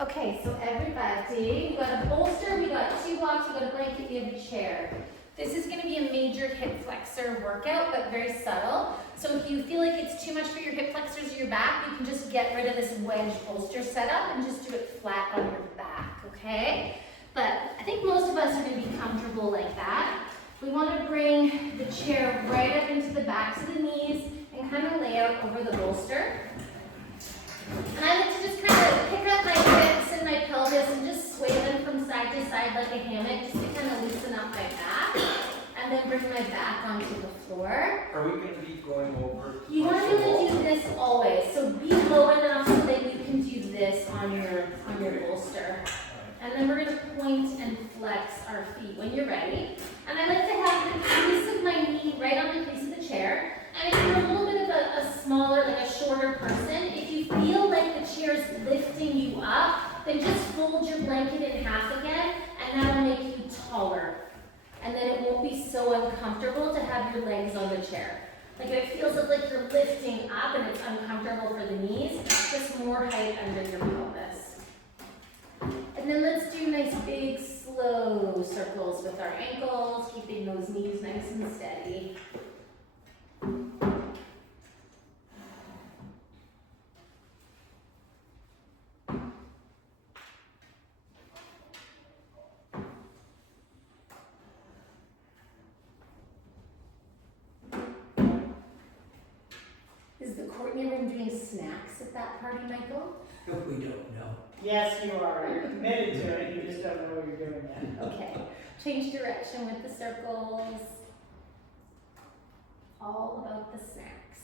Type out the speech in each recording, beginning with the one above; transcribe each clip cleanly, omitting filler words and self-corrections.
Okay, so everybody, we got a bolster, we got 2 blocks, we got a blanket, we have a chair. This is going to be a major hip flexor workout, but very subtle. So if you feel like it's too much for your hip flexors or your back, you can just get rid of this wedge bolster setup and just do it flat on your back, okay? But I think most of us are going to be comfortable like that. We want to bring the chair right up into the backs of the knees and kind of lay out over the bolster. And I like to just kind of pick up my hips and my pelvis and just sway them from side to side like a hammock, just to kind of loosen up my back. And then bring my back onto the floor. Are we going to be going over? You want to really do this always. So be low enough so that you can do this on your bolster. And then we're going to point and flex our feet when you're ready. And I like to have the crease of my knee right on the crease of the chair. And if you're a little bit of a smaller, like a shorter person, if you feel like the chair's lifting you up, then just fold your blanket in half again, and that'll make you taller. And then it won't be so uncomfortable to have your legs on the chair. Like if it feels like you're lifting up and it's uncomfortable for the knees, just more height under your pelvis. And then let's do nice big slow circles with our ankles, keeping those knees nice and steady. Is the Courtney room doing snacks at that party, Michael? We don't know. Yes, you are. You're committed to it. You just don't know what you're doing yet. Okay. Change direction with the circles. All about the snacks.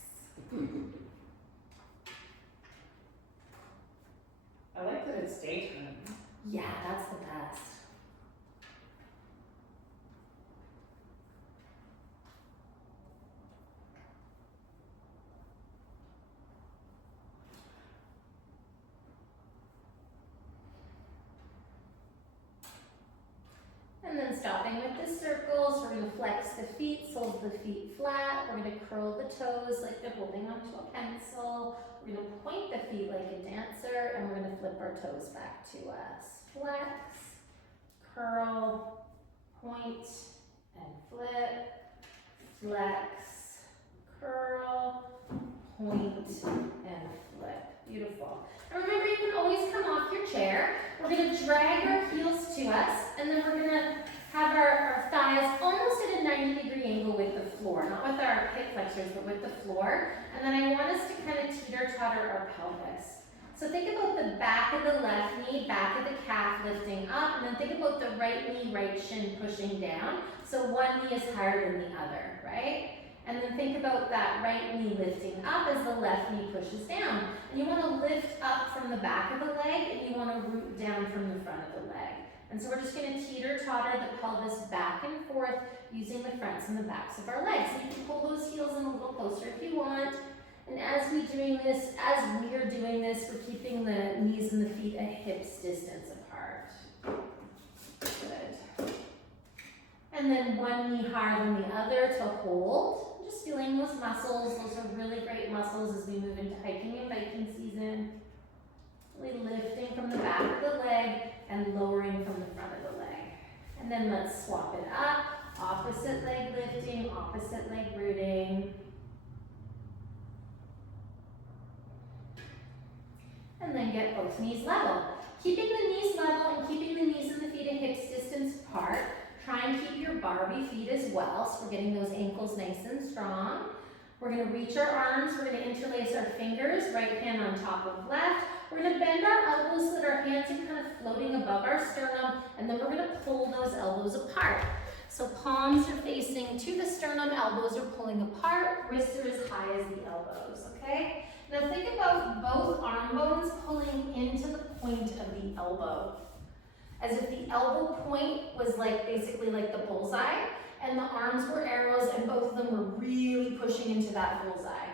I like that it's daytime. Yeah, that's the best. And then stopping with the circles, we're going to flex the feet, soles the feet flat. We're going to curl the toes like they're holding onto a pencil. We're going to point the feet like a dancer, and we're going to flip our toes back to us. Flex, curl, point, and flip. Flex, curl, point, and flip. Beautiful. And remember, you can always come off your chair. We're going to drag our heels to us, and then we're going to have our thighs almost at a 90-degree angle with the floor. Not with our hip flexors, but with the floor. And then I want us to kind of teeter-totter our pelvis. So think about the back of the left knee, back of the calf lifting up, and then think about the right knee, right shin pushing down. So one knee is higher than the other, right? And then think about that right knee lifting up as the left knee pushes down. And you want to lift up from the back of the leg, and you want to root down from the front of the leg. And so we're just going to teeter-totter the pelvis back and forth using the fronts and the backs of our legs. So you can pull those heels in a little closer if you want. And as we're doing this, we're keeping the knees and the feet at hips distance apart. Good. And then one knee higher than the other to hold. Just feeling those muscles. Those are really great muscles as we move into hiking and biking season. Really lifting from the back of the leg and lowering from the front of the leg. And then let's swap it up. Opposite leg lifting, opposite leg rooting. And then get both knees level. Keeping the knees level and keeping the knees and the feet at hips distance apart. Try and keep your Barbie feet as well, so we're getting those ankles nice and strong. We're going to reach our arms, we're going to interlace our fingers, right hand on top of left. We're going to bend our elbows so that our hands are kind of floating above our sternum, and then we're going to pull those elbows apart. So palms are facing to the sternum, elbows are pulling apart, wrists are as high as the elbows, okay? Now think about both arm bones pulling into the point of the elbow. As if the elbow point was like basically like the bullseye, and the arms were arrows, and both of them were really pushing into that bullseye.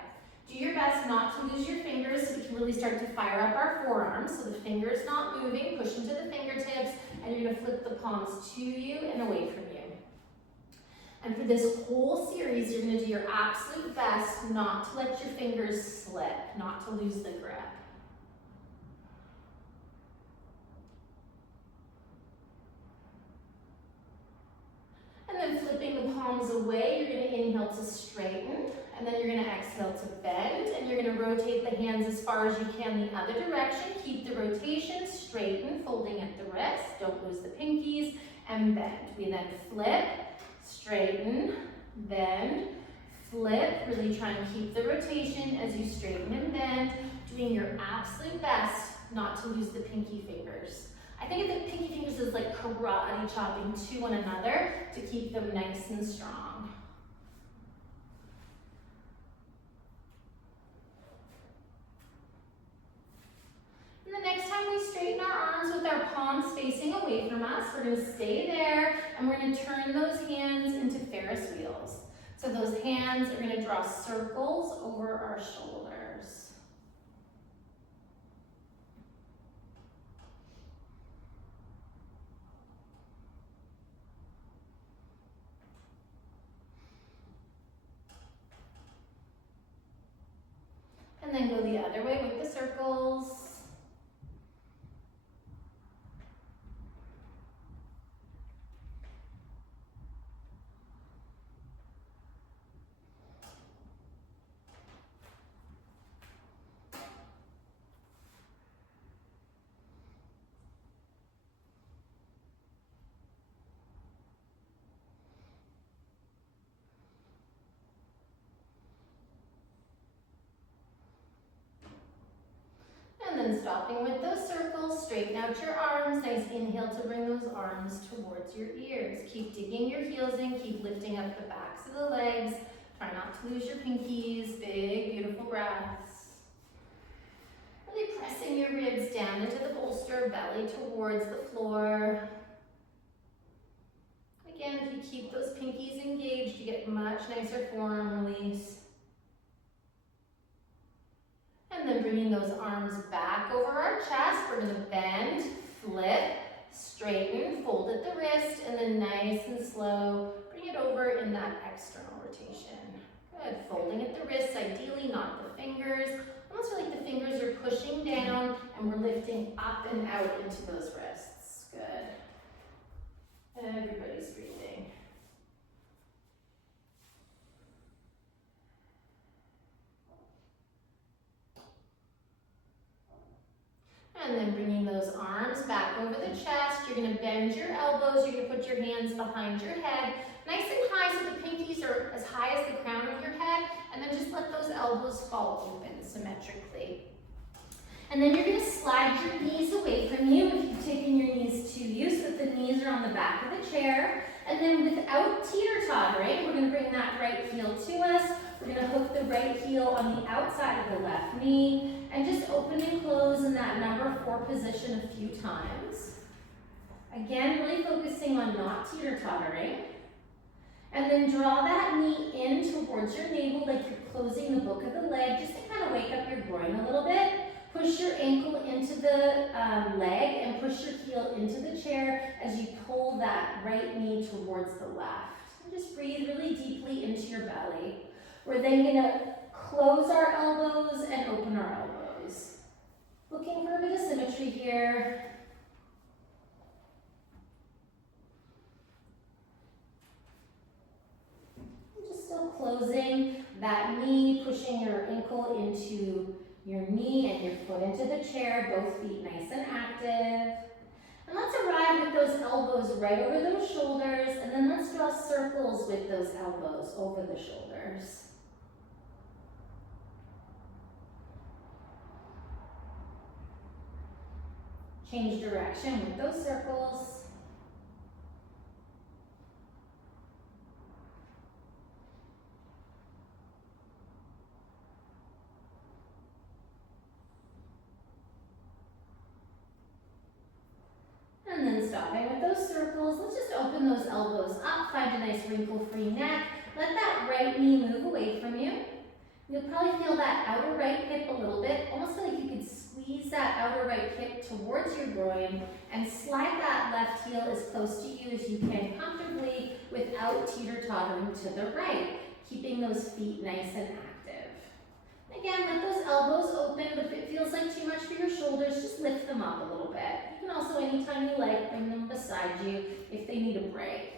Do your best not to lose your fingers so we can really start to fire up our forearms. So the fingers not moving, push into the fingertips, and you're gonna flip the palms to you and away from you. And for this whole series, you're gonna do your absolute best not to let your fingers slip, not to lose the grip. away, you're going to inhale to straighten, and then you're going to exhale to bend, and you're going to rotate the hands as far as you can the other direction. Keep the rotation, straighten, folding at the wrist, don't lose the pinkies, and bend. We then flip, straighten, bend, flip, really trying to keep the rotation as you straighten and bend, doing your absolute best not to lose the pinky fingers. I think of the pinky fingers as like karate chopping to one another to keep them nice and strong. And the next time we straighten our arms with our palms facing away from us, we're going to stay there and we're going to turn those hands into Ferris wheels. So those hands are going to draw circles over our shoulders. And then go the other way with the circles. And then stopping with those circles, straighten out your arms. Nice inhale to bring those arms towards your ears. Keep digging your heels in, keep lifting up the backs of the legs. Try not to lose your pinkies. Big, beautiful breaths. Really pressing your ribs down into the bolster, belly towards the floor. Again, if you keep those pinkies engaged, you get much nicer forearm release. And then bringing those arms back over our chest, we're going to bend, flip, straighten, fold at the wrist, and then nice and slow, bring it over in that external rotation. Good, folding at the wrists, ideally not the fingers. Almost feel like the fingers are pushing down and we're lifting up and out into those wrists. Good. Everybody's breathing. And then bringing those arms back over the chest. You're going to bend your elbows. You're going to put your hands behind your head. Nice and high so the pinkies are as high as the crown of your head. And then just let those elbows fall open symmetrically. And then you're going to slide your knees away from you if you've taken your knees to you so that the knees are on the back of the chair. And then without teeter-tottering, we're going to bring that right heel to us. We're going to hook the right heel on the outside of the left knee and just open and close in that number 4 position a few times. Again, really focusing on not teeter-tottering. And then draw that knee in towards your navel like you're closing the book of the leg, just to kind of wake up your groin a little bit. Push your ankle into the leg and push your heel into the chair as you pull that right knee towards the left. And just breathe really deeply into your belly. We're then going to close our elbows and open our elbows. Looking for a bit of symmetry here. Just still closing that knee, pushing your ankle into your knee and your foot into the chair, both feet nice and active. And let's arrive with those elbows right over those shoulders, and then let's draw circles with those elbows over the shoulders. Change direction with those circles. And then stopping with those circles, let's just open those elbows up, find a nice wrinkle-free neck. Let that right knee move away from you. You'll probably feel that outer right hip a little bit, almost feel like you could squeeze that outer right hip towards your groin and slide that left heel as close to you as you can comfortably without teeter-tottering to the right, keeping those feet nice and active. Again, let those elbows open, but if it feels like too much for your shoulders, just lift them up a little bit. You can also, anytime you like, bring them beside you if they need a break.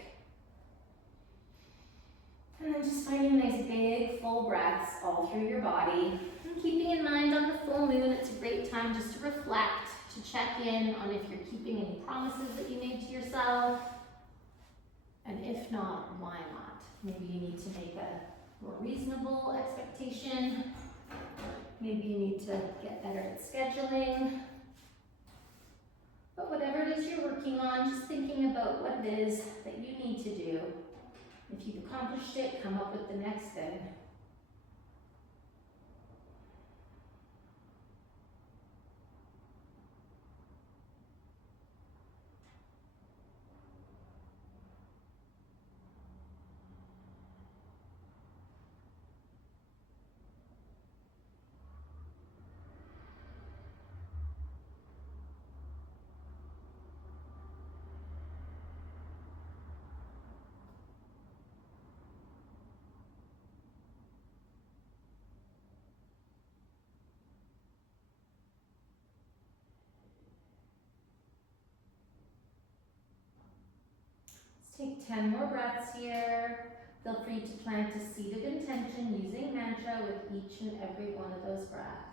And then just finding nice big full breaths all through your body. And keeping in mind on the full moon, it's a great time just to reflect, to check in on if you're keeping any promises that you made to yourself. And if not, why not? Maybe you need to make a more reasonable expectation. Maybe you need to get better at scheduling. But whatever it is you're working on, just thinking about what it is that you need to do. If you've accomplished it, come up with the next thing. Take 10 more breaths here. Feel free to plant a seed of intention using mantra with each and every one of those breaths.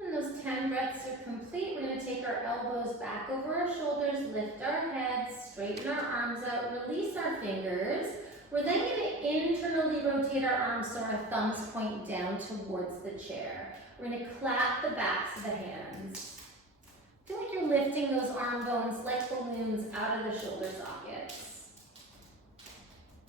When those 10 breaths are complete, we're going to take our elbows back over our shoulders, lift our heads, straighten our arms out, release our fingers. We're then going to internally rotate our arms so our thumbs point down towards the chair. We're going to clap the backs of the hands. Feel like you're lifting those arm bones like balloons out of the shoulder sockets.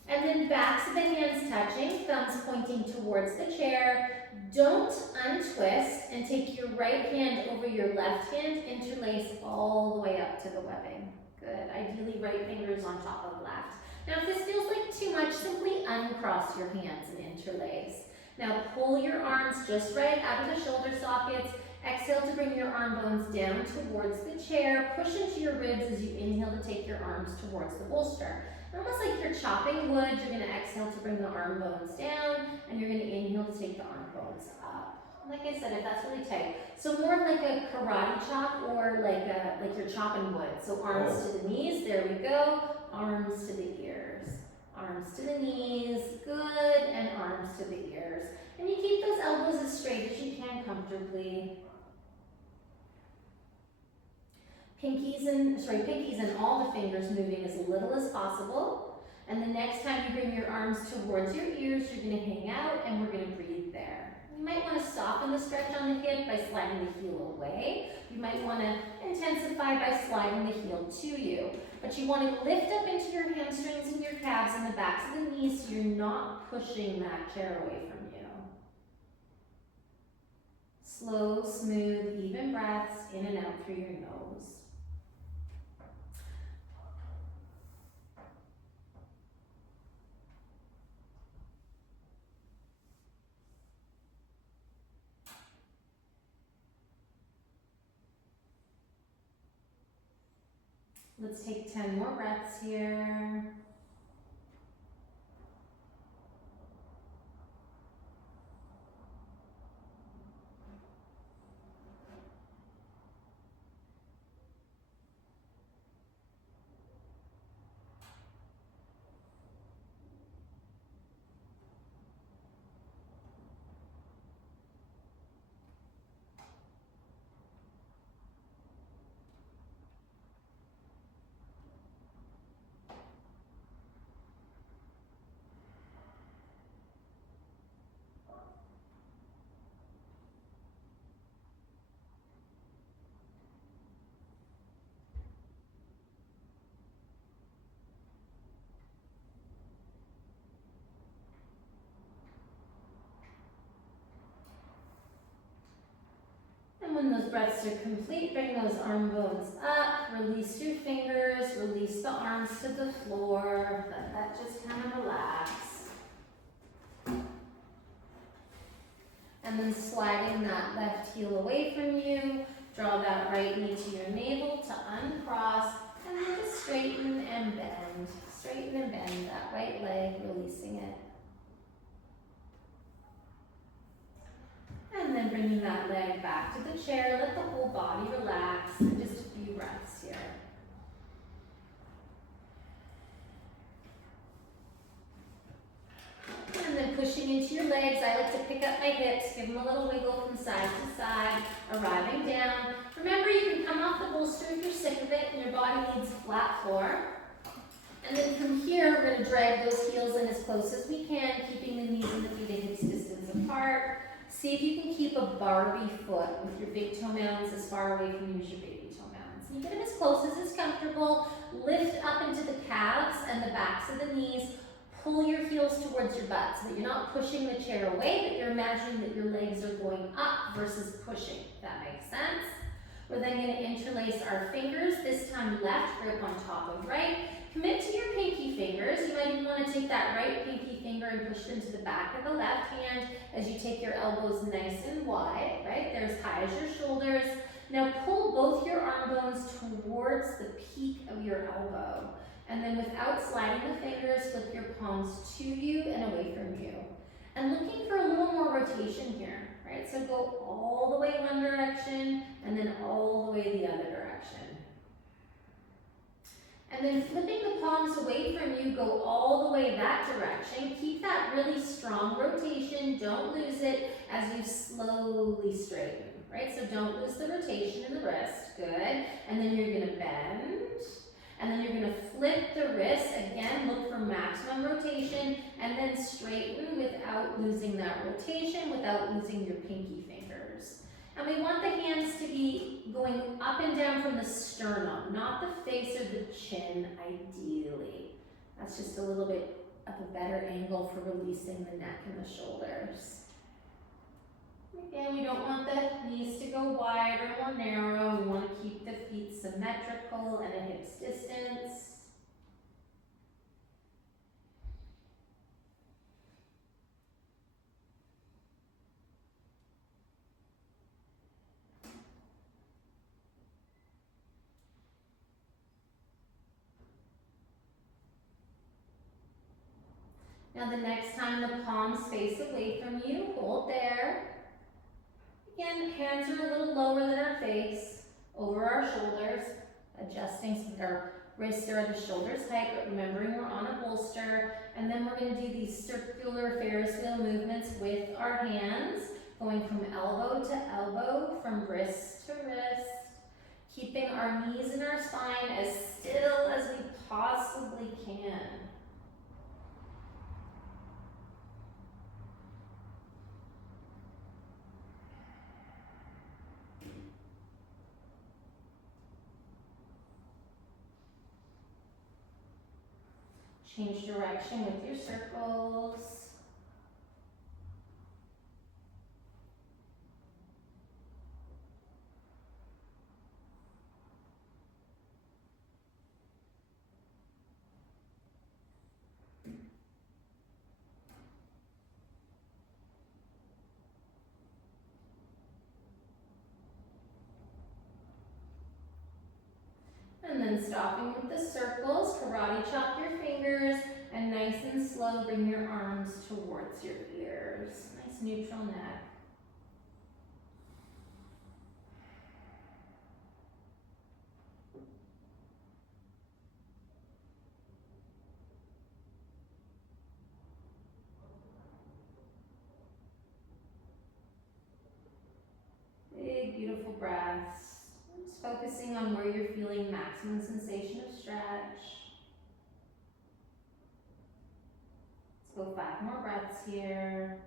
And then backs of the hands touching, thumbs pointing towards the chair. Don't untwist and take your right hand over your left hand, interlace all the way up to the webbing. Good, ideally right fingers on top of left. Now if this feels like too much, simply uncross your hands and interlace. Now pull your arms just right out of the shoulder sockets. Exhale to bring your arm bones down towards the chair. Push into your ribs as you inhale to take your arms towards the bolster. Almost like you're chopping wood, you're going to exhale to bring the arm bones down, and you're going to inhale to take the arm bones up. Like I said, if that's really tight. So more of like a karate chop or like you're chopping wood. So arms to the knees, there we go. Arms to the ears. Arms to the knees, good, and arms to the ears. And you keep those elbows as straight as you can comfortably. Pinkies and all the fingers moving as little as possible. And the next time you bring your arms towards your ears, you're going to hang out and we're going to breathe there. You might want to soften the stretch on the hip by sliding the heel away. You might want to intensify by sliding the heel to you. But you want to lift up into your hamstrings and your calves and the backs of the knees so you're not pushing that chair away from you. Slow, smooth, even breaths in and out through your nose. Let's take 10 more breaths here. when those breaths are complete, bring those arm bones up, release your fingers, release the arms to the floor, let that just kind of relax. And then sliding that left heel away from you, draw that right knee to your navel to uncross, and then just straighten and bend. Straighten and bend that right leg, releasing it. And then bringing that leg back to the chair, let the whole body relax, and just a few breaths here. And then pushing into your legs, I like to pick up my hips, give them a little wiggle from side to side, arriving down. Remember, you can come off the bolster if you're sick of it and your body needs a flat floor. And then from here, we're going to drag those heels in as close as we can, keeping the knees and the feet a hips distance apart. See if you can keep a Barbie foot with your big toe mounds as far away from you as your baby toe mounds. You get them as close as is comfortable. Lift up into the calves and the backs of the knees. Pull your heels towards your butt so that you're not pushing the chair away, but you're imagining that your legs are going up versus pushing, if that makes sense. We're then going to interlace our fingers, this time left grip on top of right. Commit to your pinky fingers. You might even want to take that right pinky finger and push it into the back of the left hand as you take your elbows nice and wide, right? They're as high as your shoulders. Now pull both your arm bones towards the peak of your elbow. And then without sliding the fingers, flip your palms to you and away from you. And looking for a little more rotation here, right? So go all the way one direction and then all the way the other direction. And then flipping the palms away from you, go all the way that direction. Keep that really strong rotation, don't lose it as you slowly straighten, right? So don't lose the rotation in the wrist, good. And then you're gonna bend. And then you're going to flip the wrist, again, look for maximum rotation, and then straighten without losing that rotation, without losing your pinky fingers. And we want the hands to be going up and down from the sternum, not the face or the chin, ideally. That's just a little bit of a better angle for releasing the neck and the shoulders. Again, we don't want the knees to go wide or more narrow. We want to keep the feet symmetrical and a hips distance. Now the next time the palms face away from you, hold there. Again, hands are a little lower than our face, over our shoulders, adjusting so that our wrists are at a shoulder's height, but remembering we're on a bolster. And then we're going to do these circular Ferris wheel movements with our hands, going from elbow to elbow, from wrist to wrist, keeping our knees and our spine as still as we possibly can. Change direction with your circles. And then stopping with the circles, karate chop your fingers, and nice and slow bring your arms towards your ears. Nice neutral neck. Big, beautiful breaths. Just focusing on where you're feeling maximum sensation of stretch. Let's go 5 more breaths here.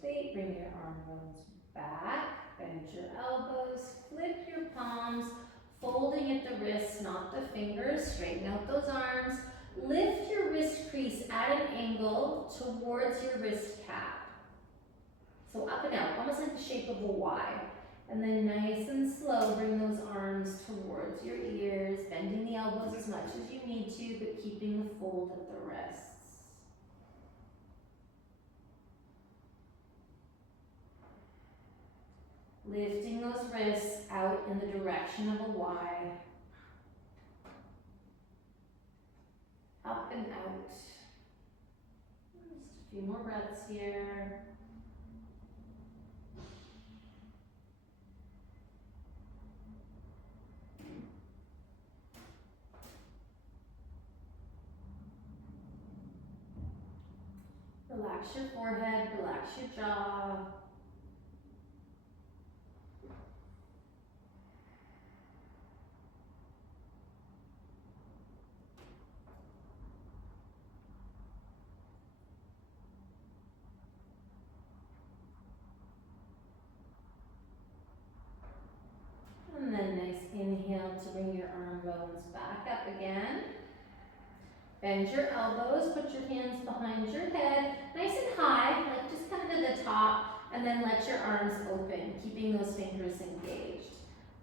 Perfect. Bring your arm bones back, bend your elbows, flip your palms, folding at the wrists, not the fingers, straighten out those arms. Lift your wrist crease at an angle towards your wrist cap. So up and out, almost like the shape of a Y. And then nice and slow, bring those arms towards your ears, bending the elbows as much as you need to, but keeping the fold at the wrists. Lifting those wrists out in the direction of a Y. Up and out. Just a few more breaths here. Relax your forehead, relax your jaw. And then nice inhale to bring your arm bones back up again. Bend your elbows, put your hands behind your head, nice and high, like just kind of to the top, and then let your arms open, keeping those fingers engaged.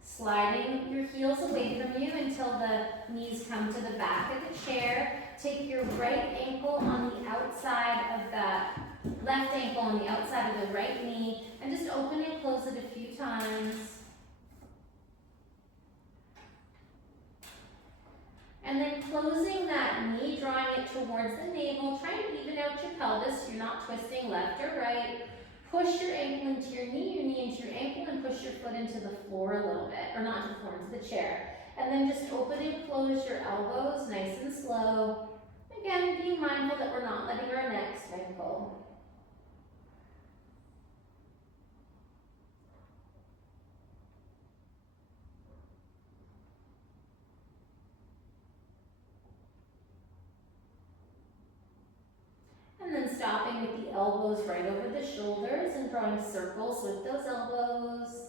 Sliding your heels away from you until the knees come to the back of the chair. Take your right ankle on the outside of that left ankle on the outside of the right knee, and just open and close it a few times. And then closing that knee, drawing it towards the navel, try and even out your pelvis so you're not twisting left or right. Push your ankle into your knee into your ankle, and push your foot into the floor a little bit, or not to the floor, into the chair. And then just open and close your elbows, nice and slow. Again, being mindful that we're not letting our necks wrinkle. And then stopping with the elbows right over the shoulders and drawing circles with those elbows.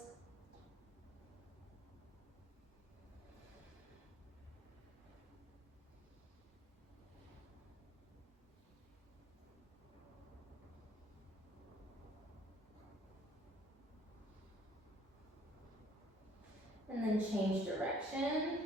And then change direction.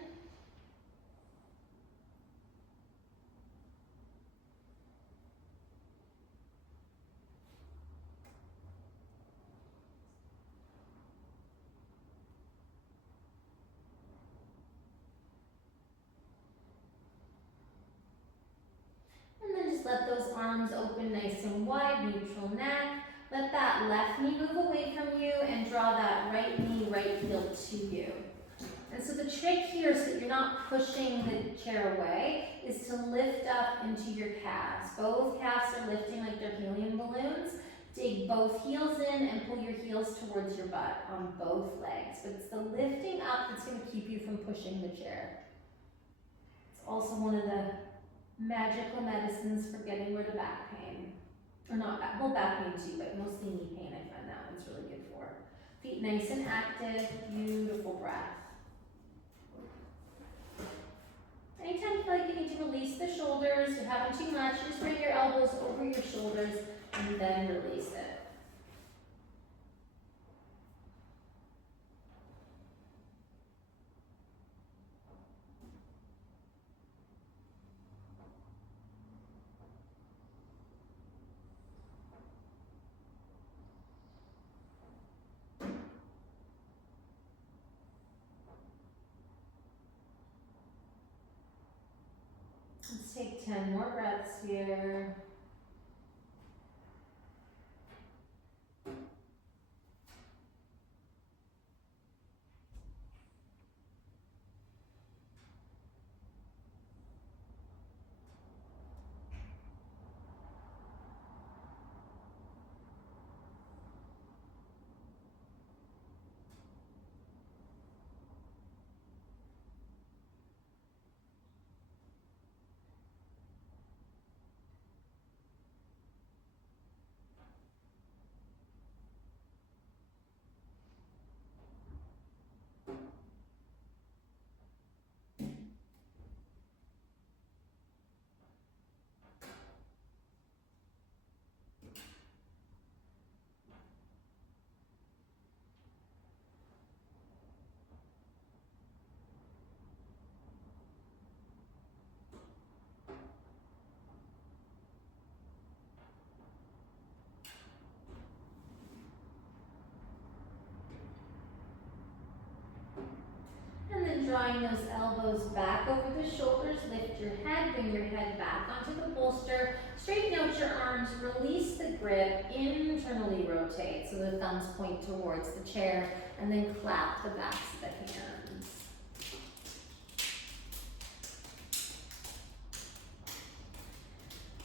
And then just let those arms open nice and wide, neutral neck. Let that left knee move away from you and draw that right knee, right heel to you. And so the trick here, so that you're not pushing the chair away, is to lift up into your calves. Both calves are lifting like they're helium balloons. Dig both heels in and pull your heels towards your butt on both legs. But it's the lifting up that's going to keep you from pushing the chair. It's also one of the magical medicines for getting rid of back pain. Or not back, well, back pain too, but mostly knee pain. I find that one's really good for. Feet nice and active, beautiful breath. Anytime you feel like you need to release the shoulders, you're having too much, just bring your elbows over your shoulders and then release it. Let's take 10 more breaths here. drawing those elbows back over the shoulders, lift your head, bring your head back onto the bolster, straighten out your arms, release the grip, internally rotate so the thumbs point towards the chair, and then clap the backs of the hands.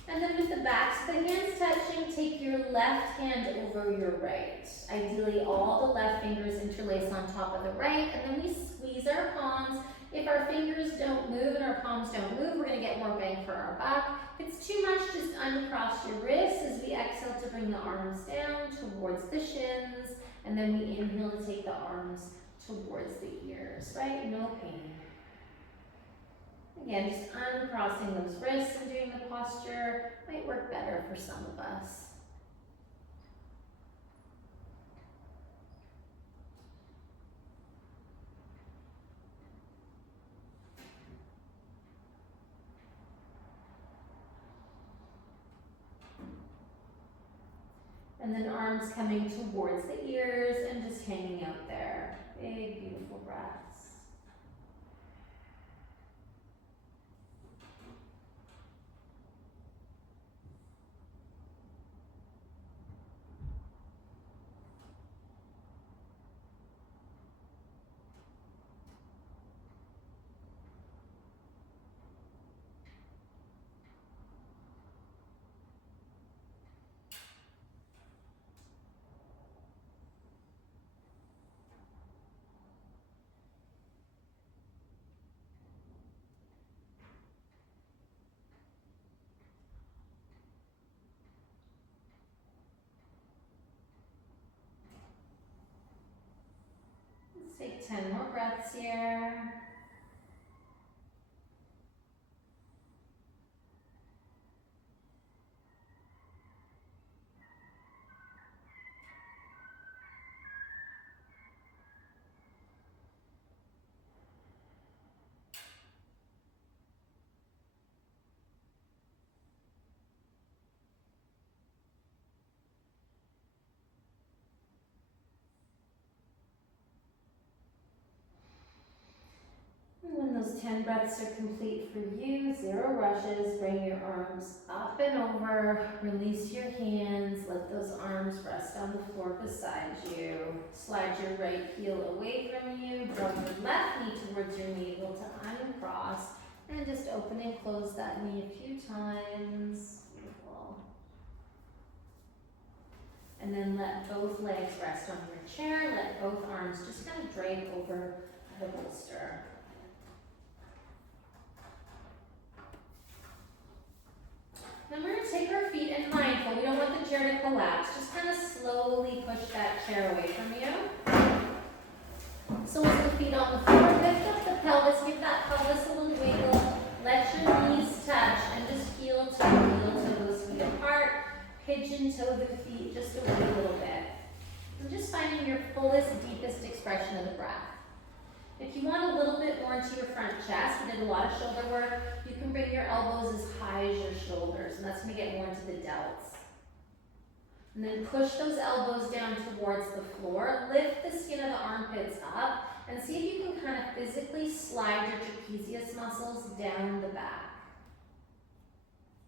And then with the backs of the hands touching, take your left hand over your right. Ideally, all the left fingers interlace on top of the right, and then we squeeze our palms. If our fingers don't move and our palms don't move, we're gonna get more bang for our buck. If it's too much, just uncross your wrists as we exhale to bring the arms down towards the shins, and then we inhale to take the arms towards the ears, right? No pain. Again, just uncrossing those wrists and doing the posture might work better for some of us. And then arms coming towards the ears and just hanging out there. Big, beautiful breaths. Let's take 10 more breaths here. And when those 10 breaths are complete for you, 0 rushes, bring your arms up and over, release your hands, let those arms rest on the floor beside you. Slide your right heel away from you, draw your left knee towards your navel to uncross, and just open and close that knee a few times. Beautiful. And then let both legs rest on your chair, let both arms just kind of drape over the bolster. Then we're going to take our feet and mindful. We don't want the chair to collapse. Just kind of slowly push that chair away from you. So with the feet on the floor, lift up the pelvis. Give that pelvis a little wiggle. Let your knees touch and just heel toe those feet apart. Pigeon toe the feet just away a little bit. And just finding your fullest, deepest expression of the breath. If you want a little bit more into your front chest, we did a lot of shoulder work, you can bring your elbows as high as your shoulders, and that's going to get more into the delts. And then push those elbows down towards the floor, lift the skin of the armpits up, and see if you can kind of physically slide your trapezius muscles down the back.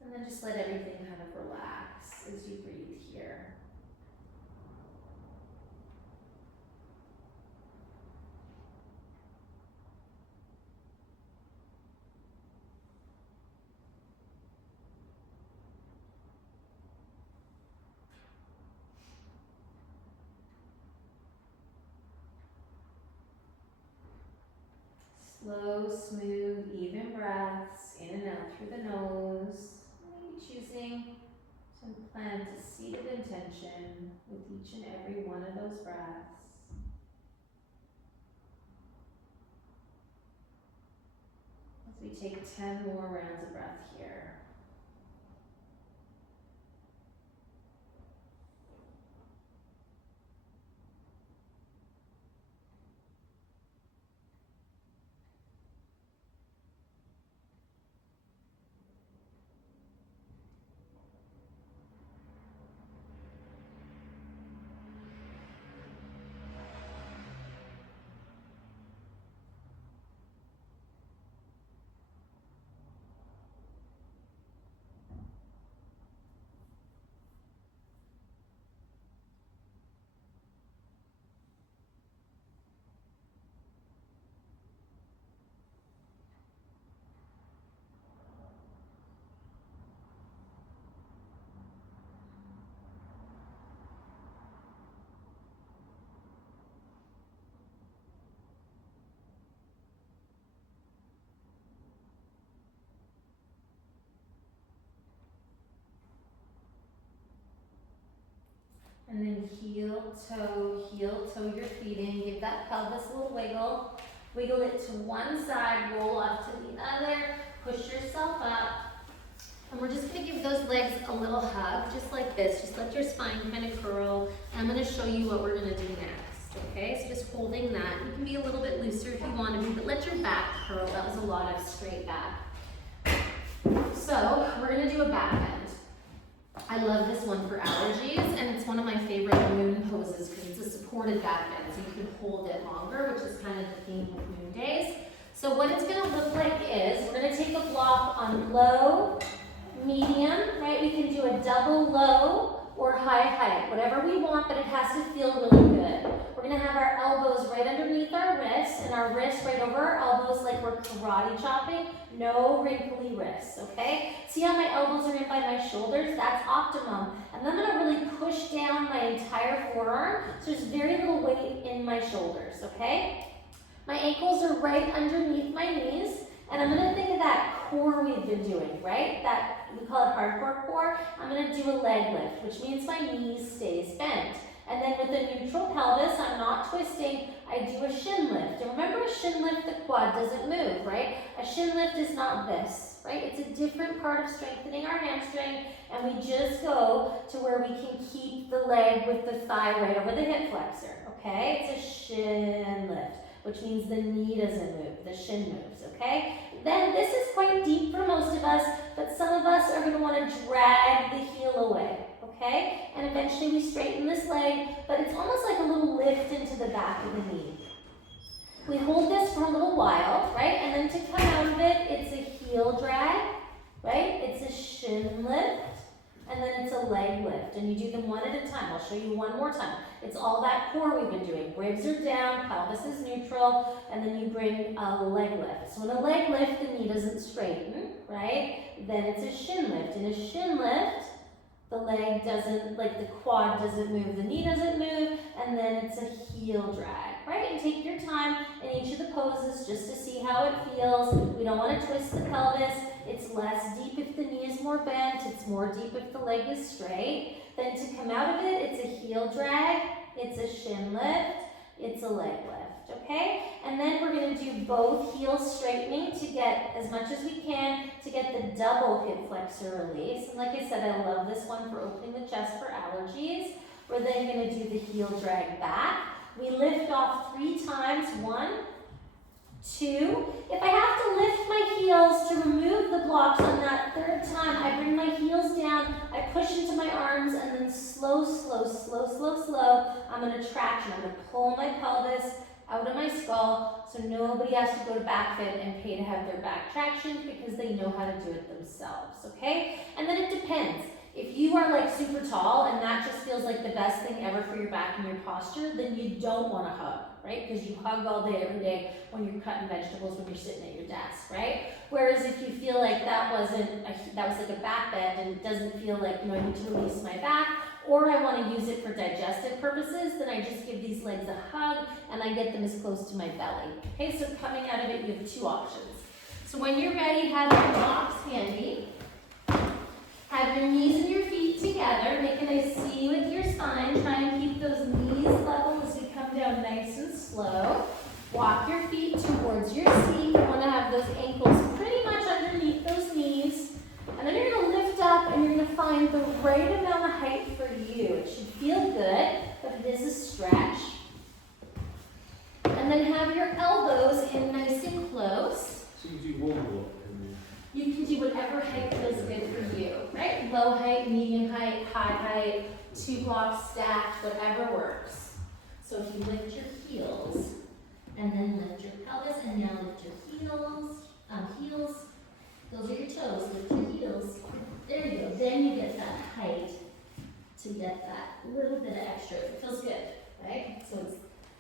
And then just let everything kind of relax as you breathe here. Slow, smooth, even breaths in and out through the nose. Maybe choosing to plant a seed of intention with each and every one of those breaths. As we take 10 more rounds of breath here. heel, toe your feet in. Give that pelvis a little wiggle. Wiggle it to one side, roll off to the other, push yourself up. And we're just gonna give those legs a little hug, just like this. Just let your spine kind of curl. And I'm gonna show you what we're gonna do next, okay? So just holding that. You can be a little bit looser if you want to be, but let your back curl. That was a lot of straight back. So we're gonna do a back bend. I love this one for allergies, and it's one of my favorite moon poses because it's a supported back bend, so you can hold it longer, which is kind of the theme of moon days. So what it's gonna look like is, we're gonna take a block on low, medium, right? We can do a double low or high height, whatever we want, but it has to feel really good. We're gonna have our elbows right underneath our wrists and our wrists right over our elbows like we're karate chopping. No wrinkly wrists, okay? See how my elbows are in by my shoulders? That's optimum. And then I'm gonna really push down my entire forearm, so there's very little weight in my shoulders, okay? My ankles are right underneath my knees, and I'm gonna think of that core we've been doing, right? That, we call it hardcore core. I'm gonna do a leg lift, which means my knees stays bent. And then with a neutral pelvis, I'm not twisting, I do a shin lift. And remember, a shin lift, the quad doesn't move, right? A shin lift is not this, right? It's a different part of strengthening our hamstring, and we just go to where we can keep the leg with the thigh right over the hip flexor, okay? It's a shin lift, which means the knee doesn't move, the shin moves, okay? Then this is quite deep for most of us, but some of us are gonna wanna drag the heel away, okay? And eventually we straighten this leg, but it's almost like a little lift into the back of the knee. We hold this for a little while, right? And then to come out of it, it's a heel drag, right? It's a shin lift, and then it's a leg lift. And you do them one at a time. I'll show you one more time. It's all that core we've been doing. Ribs are down, pelvis is neutral, and then you bring a leg lift. So in a leg lift, the knee doesn't straighten, right? Then it's a shin lift. In a shin lift, the leg doesn't, like the quad doesn't move, the knee doesn't move, and then it's a heel drag, right? And take your time in each of the poses just to see how it feels. We don't want to twist the pelvis. It's less deep if the knee is more bent. It's more deep if the leg is straight. Then to come out of it, it's a heel drag, it's a shin lift, it's a leg lift, okay? And then we're gonna do both heels straightening to get as much as we can to get the double hip flexor release. And like I said, I love this one for opening the chest for allergies. We're then gonna do the heel drag back. We lift off 3 times, 1, 2. If I have to lift my heels to remove the blocks on that 3rd time, I bring my heels down, I push into my arms, and then slow, I'm gonna traction. I'm gonna pull my pelvis out of my skull so nobody has to go to back fit and pay to have their back traction because they know how to do it themselves, okay? And then it depends. If you are like super tall and that just feels like the best thing ever for your back and your posture, then you don't want to hug, right? Because you hug all day, every day when you're cutting vegetables, when you're sitting at your desk, right? Whereas if you feel like that was like a back bend and it doesn't feel like, I need to release my back, or I want to use it for digestive purposes, then I just give these legs a hug and I get them as close to my belly. Okay, so coming out of it, you have 2 options. So when you're ready, have your blocks handy. Have your knees and your feet together. Make a nice C with your spine. Try and keep those knees level as we come down nice and slow. Walk your feet towards your seat. You want to have those ankles pretty much underneath those knees. And then you're going to lift up and you're going to find the right amount of height for you. It should feel good, but it is a stretch. And then have your elbows in nice and close. So you do one more. You can do whatever height feels good for you, right? Low height, medium height, high height, 2 blocks stacked, whatever works. So if you lift your heels, and then lift your pelvis, and now lift your heels, those are your toes, lift your heels. There you go, then you get that height to get that little bit of extra. It feels good, right? So it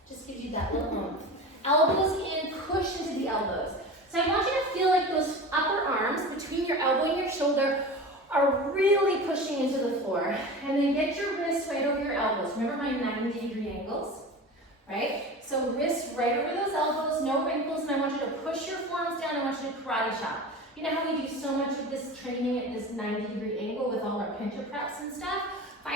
just gives you that little moment. Elbows in, push into the elbows. So I want you to feel like those upper arms between your elbow and your shoulder are really pushing into the floor. And then get your wrists right over your elbows. Remember my 90-degree angles, right? So wrists right over those elbows, no wrinkles, and I want you to push your forearms down. I want you to karate chop. You know how we do so much of this training at this 90-degree angle with all our pincher preps and stuff?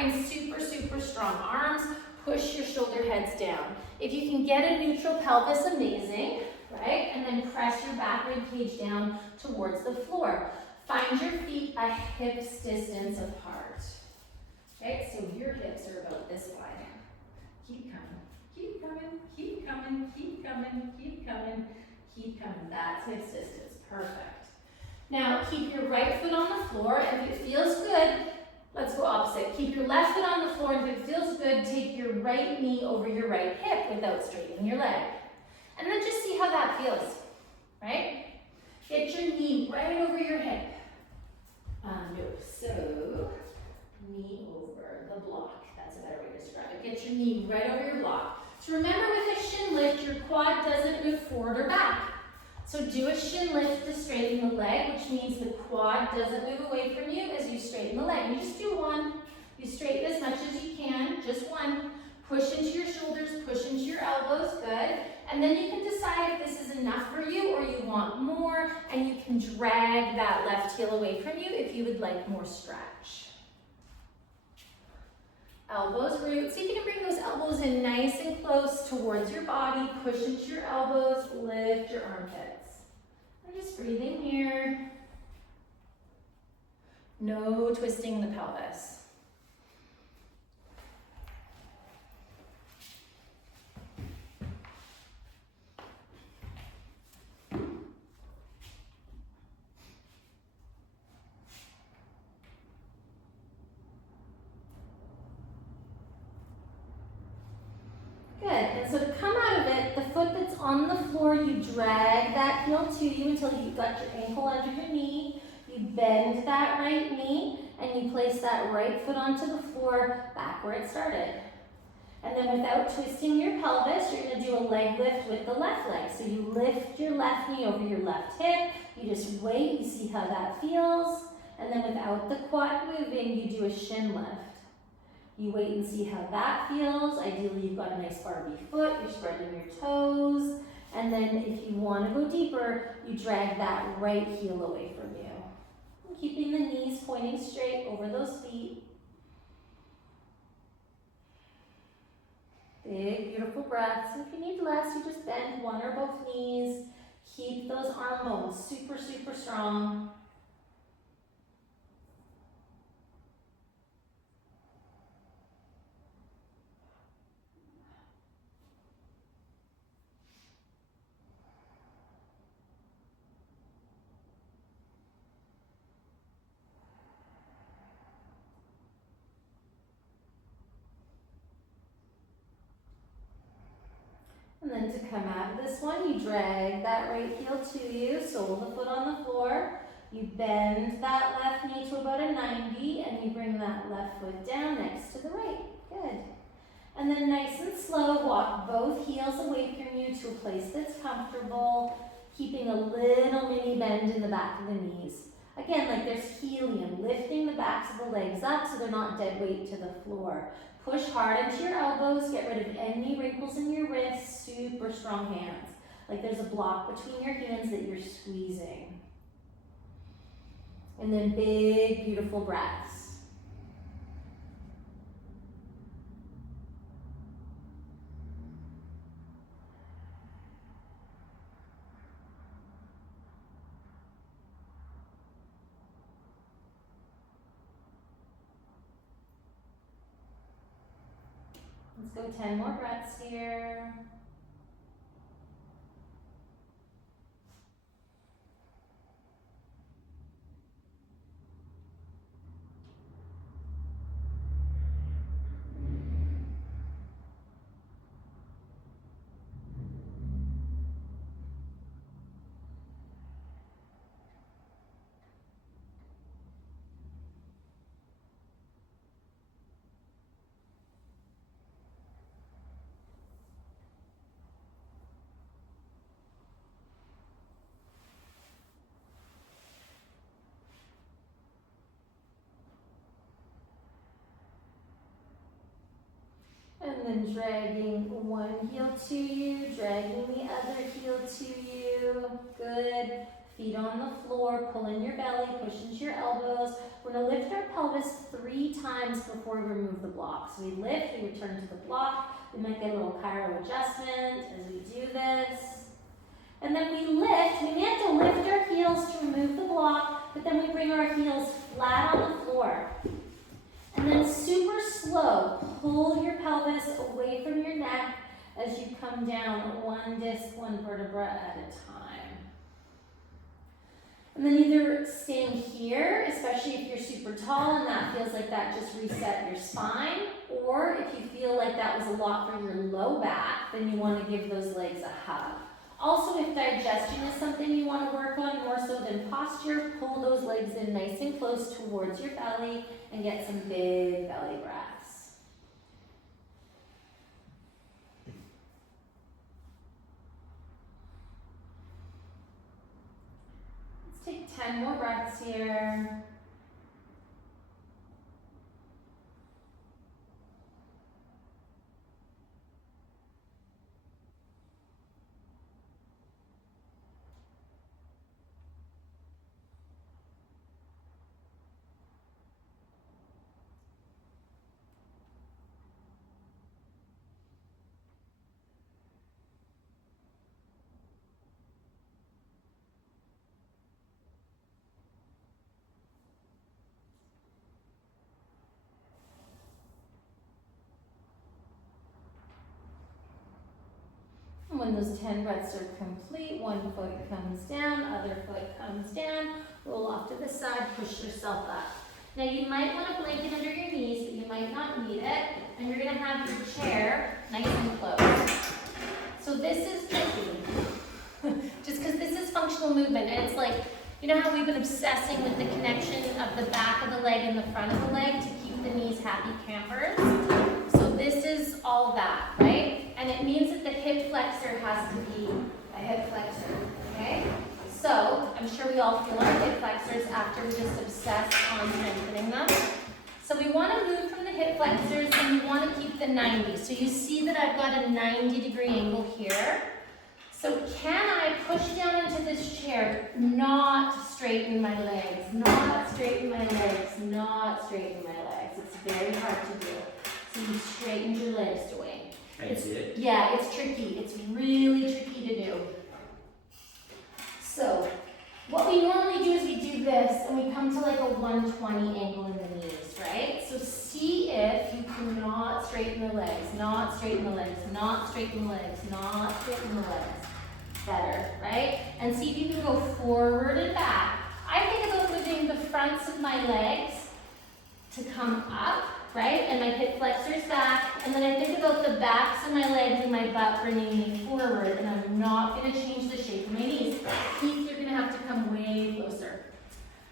Find super, super strong arms. Push your shoulder heads down. If you can get a neutral pelvis, amazing, right? And then press your back rib cage down towards the floor. Find your feet a hips distance apart. Okay, so your hips are about this wide. Keep coming, keep coming, keep coming, keep coming, keep coming, keep coming. That's hips distance, perfect. Now keep your right foot on the floor, and if it feels good, let's go opposite. Keep your left foot on the floor, and if it feels good, take your right knee over your right hip without straightening your leg. And then just see how that feels, right? Get your knee right over your hip. No, so knee over the block. That's a better way to describe it. Get your knee right over your block. So remember, with a shin lift, your quad doesn't move forward or back. So do a shin lift to straighten the leg, which means the quad doesn't move away from you as you straighten the leg. You just do one. You straighten as much as you can, just one. Push into your shoulders, push into your elbows, good. And then you can decide if this is enough for you or you want more, and you can drag that left heel away from you if you would like more stretch. Elbows root. See if you can bring those elbows in nice and close towards your body. Push into your elbows, lift your armpits. And just breathing here. No twisting the pelvis. Good, and so to come out of it, the foot that's on the floor, you drag that heel to you until you've got your ankle under your knee. You bend that right knee, and you place that right foot onto the floor back where it started. And then without twisting your pelvis, you're gonna do a leg lift with the left leg. So you lift your left knee over your left hip, you just wait, you see how that feels, and then without the quad moving, you do a shin lift. You wait and see how that feels. Ideally, you've got a nice Barbie foot, you're spreading your toes, and then if you want to go deeper, you drag that right heel away from you. And keeping the knees pointing straight over those feet. Big, beautiful breaths. If you need less, you just bend one or both knees. Keep those arm bones super, super strong. And then to come out of this one, you drag that right heel to you, sole of the foot on the floor. You bend that left knee to about a 90, and you bring that left foot down next to the right. Good. And then nice and slow, walk both heels away from you to a place that's comfortable, keeping a little mini bend in the back of the knees. Again, like there's helium, lifting the backs of the legs up so they're not dead weight to the floor. Push hard into your elbows, get rid of any wrinkles in your wrists, super strong hands. Like there's a block between your hands that you're squeezing. And then big, beautiful breaths. Let's go 10 more breaths here. And then dragging one heel to you, dragging the other heel to you. Good. Feet on the floor, pull in your belly, push into your elbows. We're gonna lift our pelvis 3 times before we remove the block. So we lift, we return to the block. We might get a little chiral adjustment as we do this. And then we lift, we may have to lift our heels to remove the block, but then we bring our heels flat on the floor. And then super slow, pull your pelvis away from your neck as you come down 1 disc, 1 vertebra at a time. And then either staying here, especially if you're super tall and that feels like that just reset your spine, or if you feel like that was a lot for your low back, then you want to give those legs a hug. Also, if digestion is something you want to work on more so than posture, pull those legs in nice and close towards your belly and get some big belly breaths. Let's take 10 more breaths here. When those 10 breaths are complete, one foot comes down, other foot comes down, roll off to the side, push yourself up. Now you might want a blanket under your knees, but you might not need it, and you're gonna have your chair nice and close. So this is tricky, just because this is functional movement, and it's like, you know how we've been obsessing with the connection of the back of the leg and the front of the leg to keep the knees happy campers? So this is all that, right? And it means that the hip flexor has to be a hip flexor, okay? So, I'm sure we all feel our hip flexors after we just obsess on strengthening them. So we want to move from the hip flexors and we want to keep the 90. So you see that I've got a 90-degree angle here. So can I push down into this chair, not straighten my legs, not straighten my legs, not straighten my legs? It's very hard to do. So you straighten your legs, Dwayne. Yeah, it's tricky. It's really tricky to do. So, what we normally do is we do this and we come to like a 120 angle in the knees, right? So see if you cannot straighten the legs, not straighten the legs, not straighten the legs, not straighten the legs. Better, right? And see if you can go forward and back. I think about moving the fronts of my legs to come up, right? And my hip flexors back. And then I think about the backs of my legs and my butt bringing me forward. And I'm not going to change the shape of my knees. Keith, you're going to have to come way closer,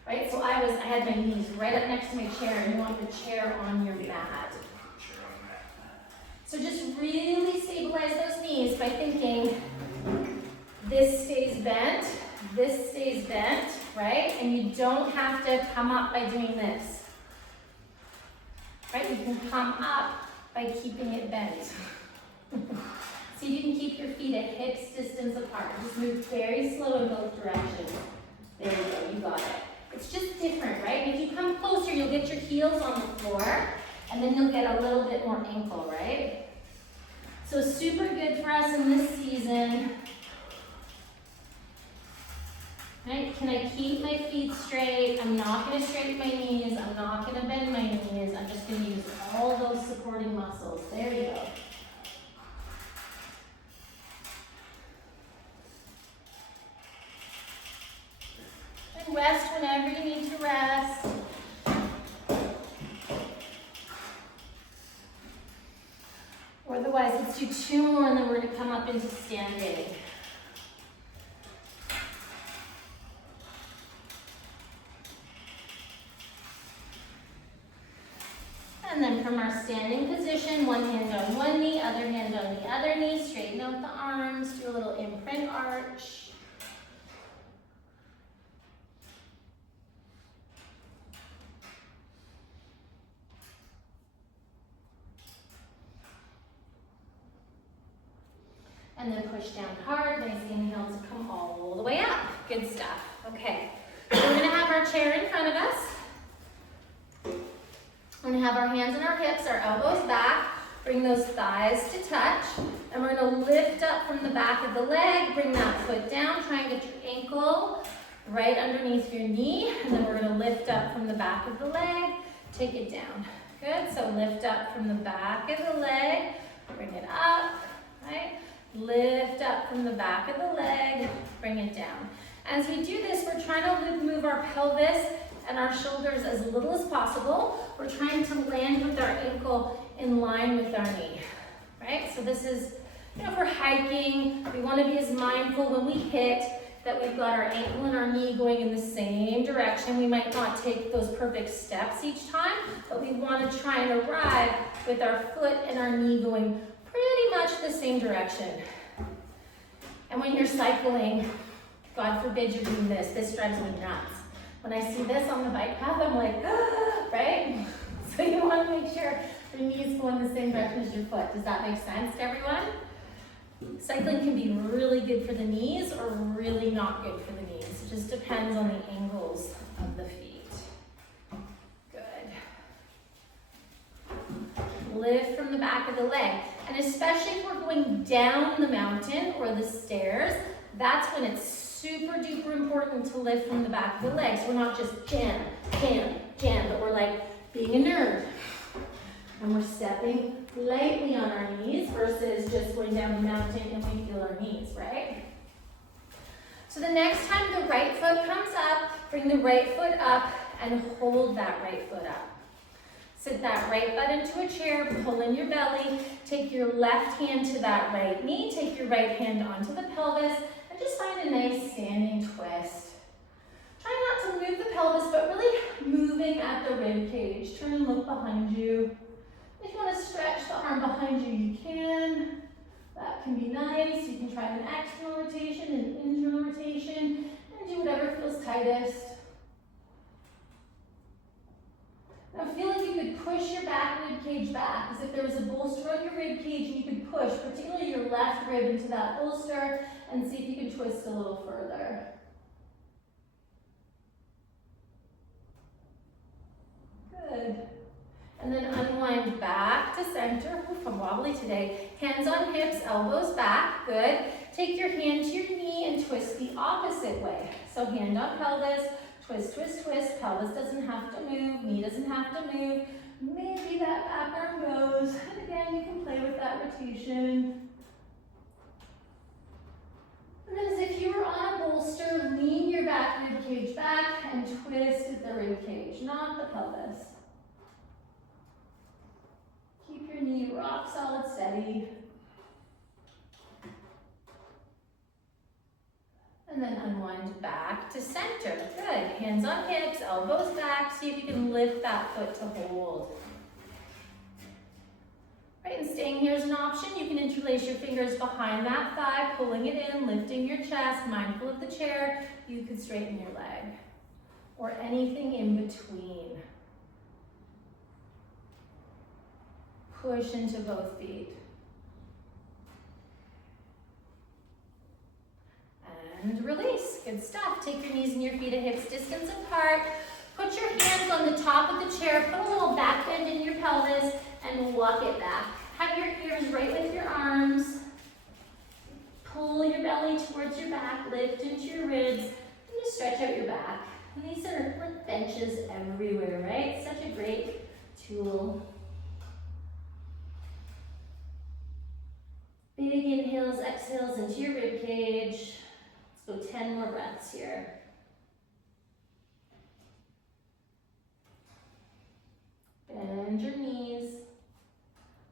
right? So I had my knees right up next to my chair, and you want the chair on your mat. So just really stabilize those knees by thinking this stays bent, right? And you don't have to come up by doing this. Right? You can come up by keeping it bent. See if you can keep your feet at hips distance apart. Just move very slow in both directions. There you go, you got it. It's just different, right? If you come closer, you'll get your heels on the floor, and then you'll get a little bit more ankle, right? So super good for us in this season. Right? Can I keep my feet straight? I'm not going to straighten my knees. I'm not going to bend my knees. I'm just going to use all those supporting muscles. There you go. And rest whenever you need to rest. Or otherwise, let's do 2 more and then we're going to come up into standing. And then from our standing position, one hand on one knee, other hand on the other knee, straighten out the arms, do a little imprint arch. And then push down hard, nice inhale to come all the way up. Good stuff. Okay, so we're gonna have our chair in front of us. We're gonna have our hands on our hips, our elbows back. Bring those thighs to touch. And we're gonna lift up from the back of the leg. Bring that foot down. Try and get your ankle right underneath your knee. And then we're gonna lift up from the back of the leg. Take it down. Good, so lift up from the back of the leg. Bring it up, right? Lift up from the back of the leg. Bring it down. As we do this, we're trying to move our pelvis and our shoulders as little as possible. We're trying to land with our ankle in line with our knee, right? So this is, if we're hiking, we want to be as mindful when we hit that we've got our ankle and our knee going in the same direction. We might not take those perfect steps each time, but we want to try and arrive with our foot and our knee going pretty much the same direction. And when you're cycling, God forbid you're doing this. This drives me nuts. When I see this on the bike path, I'm like, ah, right? So you want to make sure the knees go in the same direction as your foot. Does that make sense to everyone? Cycling can be really good for the knees or really not good for the knees. It just depends on the angles of the feet. Good. Lift from the back of the leg. And especially if we're going down the mountain or the stairs, that's when it's super duper important to lift from the back of the legs. We're not just jam, jam, jam, but we're like being a nerd. And we're stepping lightly on our knees versus just going down the mountain and we feel our knees, right? So the next time the right foot comes up, bring the right foot up and hold that right foot up. Sit that right butt into a chair, pull in your belly, take your left hand to that right knee, take your right hand onto the pelvis, and just find a nice standing twist. Try not to move the pelvis, but really moving at the rib cage. Turn and look behind you. If you want to stretch the arm behind you, you can. That can be nice. You can try an external rotation and internal rotation, and do whatever feels tightest. Now feel like you could push your back rib cage back, as if there was a bolster on your rib cage and you could push, particularly your left rib into that bolster, and see if you can twist a little further. Good. And then unwind back to center. Oof, I'm wobbly today. Hands on hips, elbows back. Good. Take your hand to your knee and twist the opposite way. So hand on pelvis, twist, twist, twist. Pelvis doesn't have to move, knee doesn't have to move. Maybe that back arm goes. And again, you can play with that rotation. And then as if you were on a bolster, lean your back rib cage back and twist at the rib cage, not the pelvis. Keep your knee rock solid steady. And then unwind back to center. Good. Hands on hips, elbows back. See if you can lift that foot to hold. Right, and staying here is an option. You can interlace your fingers behind that thigh, pulling it in, lifting your chest, mindful of the chair. You could straighten your leg or anything in between. Push into both feet. And release. Good stuff. Take your knees and your feet at hips distance apart. Put your hands on the top of the chair. Put a little back bend in your pelvis and walk it back. Have your ears right with your arms. Pull your belly towards your back. Lift into your ribs. And just stretch out your back. And these are like benches everywhere, right? Such a great tool. Big inhales, exhales into your rib cage. Let's go 10 more breaths here. Bend your knees.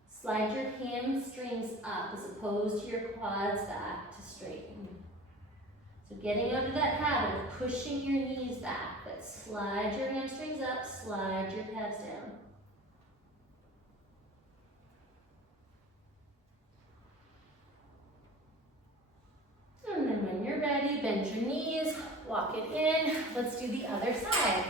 Slide your hamstrings up as opposed to your quads back to straighten. So getting out of that habit of pushing your knees back, but slide your hamstrings up, slide your calves down. And then when you're ready, bend your knees, walk it in. Let's do the other side.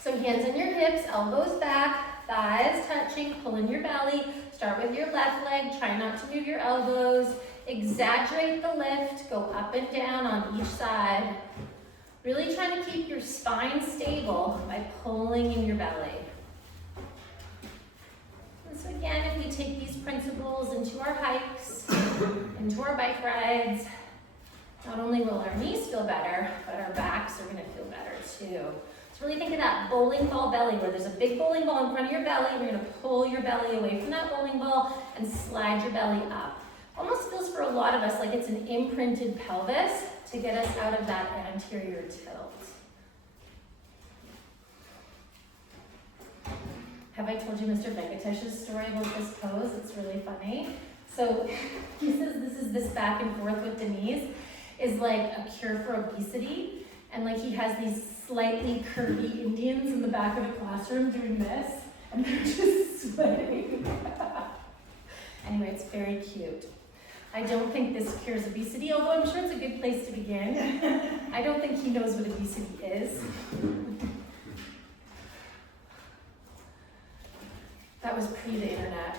So hands on your hips, elbows back, thighs touching, pull in your belly. Start with your left leg, try not to move your elbows. Exaggerate the lift, go up and down on each side. Really trying to keep your spine stable by pulling in your belly. And so again, if we take these principles into our hikes, into our bike rides, not only will our knees feel better, but our backs are gonna feel better too. So really think of that bowling ball belly, where there's a big bowling ball in front of your belly, and you're gonna pull your belly away from that bowling ball and slide your belly up. Almost feels for a lot of us like it's an imprinted pelvis to get us out of that anterior tilt. Have I told you Mr. Venkatesh's story about this pose? It's really funny. So he says this back and forth with the knees is like a cure for obesity. And like he has these slightly curvy Indians in the back of the classroom doing this, and they're just sweating. Anyway, it's very cute. I don't think this cures obesity, although I'm sure it's a good place to begin. I don't think he knows what obesity is. That was pre the internet.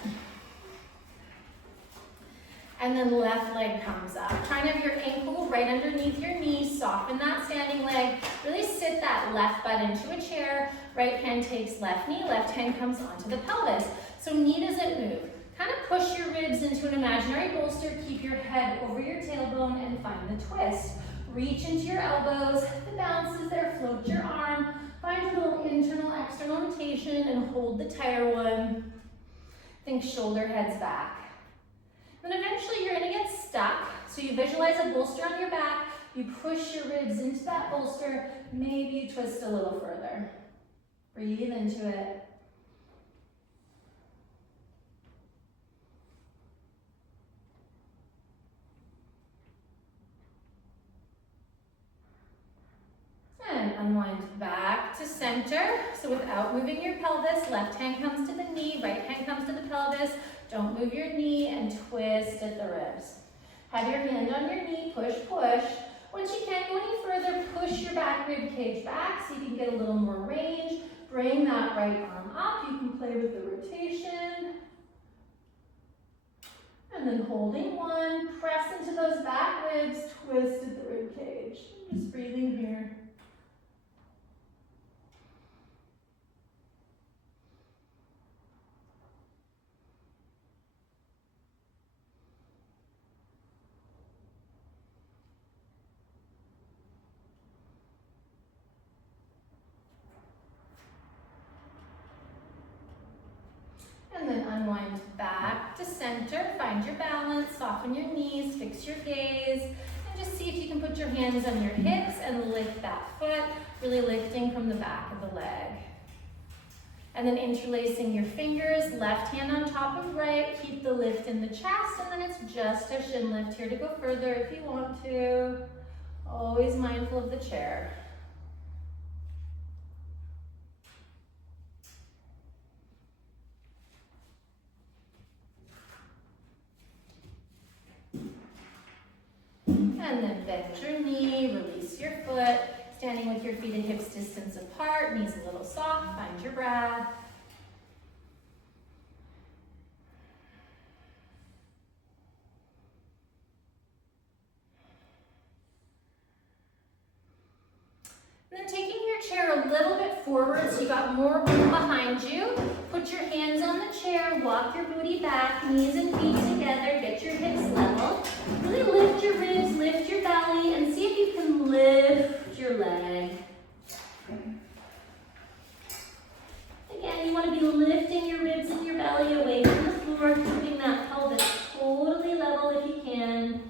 And then left leg comes up. Try and have your ankle right underneath your knee, soften that standing leg. Really sit that left butt into a chair. Right hand takes left knee, left hand comes onto the pelvis. So knee doesn't move. Kind of push your ribs into an imaginary bolster. Keep your head over your tailbone and find the twist. Reach into your elbows. The balance is there. Float your arm. Find a little internal, external rotation and hold the tighter one. Think shoulder heads back. Then eventually you're gonna get stuck. So you visualize a bolster on your back. You push your ribs into that bolster. Maybe you twist a little further. Breathe into it. And unwind back to center. So without moving your pelvis, left hand comes to the knee, right hand comes to the pelvis. Don't move your knee and twist at the ribs. Have your hand on your knee, push, push. Once you can't go any further, push your back rib cage back so you can get a little more range. Bring that right arm up. You can play with the rotation. And then holding one, press into those back ribs, twist at the rib cage. Just breathing here. And then unwind back to center, find your balance, soften your knees, fix your gaze, and just see if you can put your hands on your hips and lift that foot, really lifting from the back of the leg. And then interlacing your fingers, left hand on top of right, keep the lift in the chest, and then it's just a shin lift here to go further if you want to. Always mindful of the chair. And then bend your knee, release your foot, standing with your feet and hips distance apart, knees a little soft, find your breath. And then taking your chair a little bit forward so you got more room behind you. Put your hands on the chair, walk your booty back, knees and feet together, get your hips level. Really lift your ribs, lift your belly, and see if you can lift your leg. Again, you want to be lifting your ribs and your belly away from the floor, keeping that pelvis totally level if you can.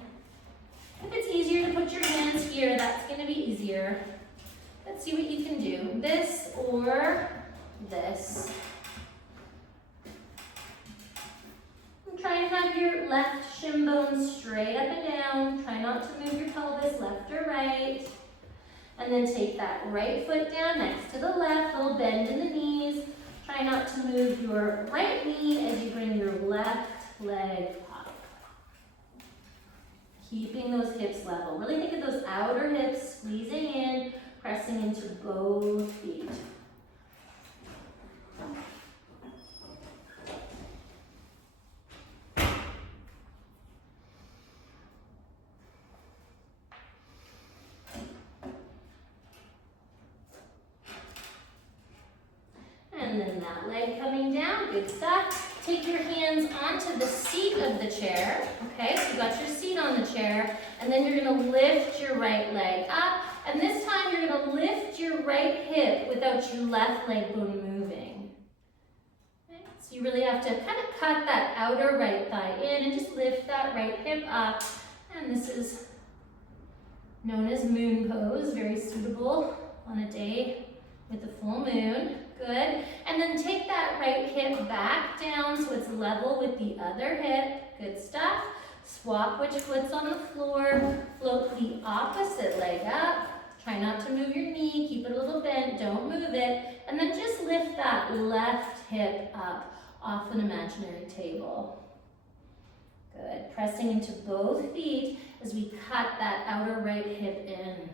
If it's easier to put your hands here, that's going to be easier. Let's see what you can do. This or this. Try and have your left shin bone straight up and down. Try not to move your pelvis left or right. And then take that right foot down next to the left, little bend in the knees. Try not to move your right knee as you bring your left leg up. Keeping those hips level. Really think of those outer hips squeezing in, pressing into both feet. and then that leg coming down, good stuff. Take your hands onto the seat of the chair, okay? So you got your seat on the chair, and then you're gonna lift your right leg up, and this time you're gonna lift your right hip without your left leg bone moving. Okay? So you really have to kind of cut that outer right thigh in and just lift that right hip up, and this is known as moon pose, very suitable on a day with the full moon. Good. And then take that right hip back down so it's level with the other hip. Good stuff. Swap which foot's on the floor. Float the opposite leg up. Try not to move your knee. Keep it a little bent. Don't move it. And then just lift that left hip up off an imaginary table. Good. Pressing into both feet as we cut that outer right hip in.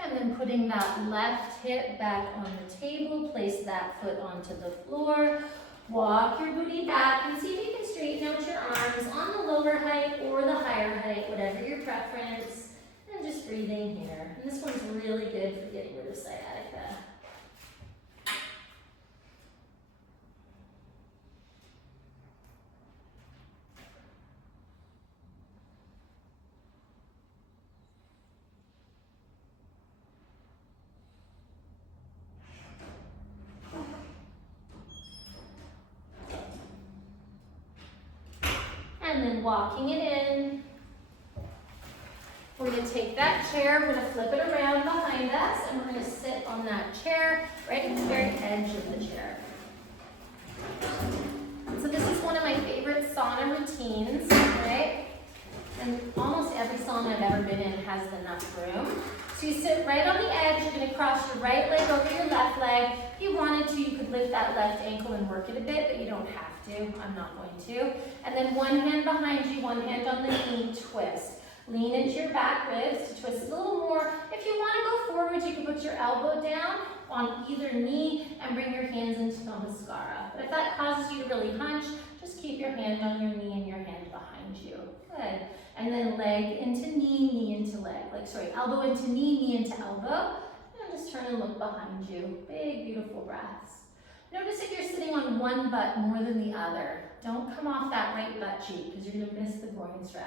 And then putting that left hip back on the table, place that foot onto the floor. Walk your booty back and see if you can straighten out your arms on the lower height or the higher height, whatever your preference. And just breathing here. And this one's really good for getting rid of sciatica. And then walking it in. We're going to take that chair, we're going to flip it around behind us, and we're going to sit on that chair right at the very edge of the chair. So this is one of my favorite sauna routines, right? And almost every sauna I've ever been in has enough room. So you sit right on the edge, you're going to cross your right leg over your left leg. If you wanted to, you could lift that left ankle and work it a bit, but you don't have to. I'm not going to. And then one hand behind you, one hand on the knee, twist. Lean into your back ribs to twist a little more. If you want to go forward, you can put your elbow down on either knee and bring your hands into the mascara. But if that causes you to really hunch, just keep your hand on your knee and your hand behind you. Good. And then leg into knee, knee into leg. Elbow into knee, knee into elbow. And just turn and look behind you. Big, beautiful breaths. Notice if you're sitting on one butt more than the other. Don't come off that right butt cheek because you're going to miss the groin stretch.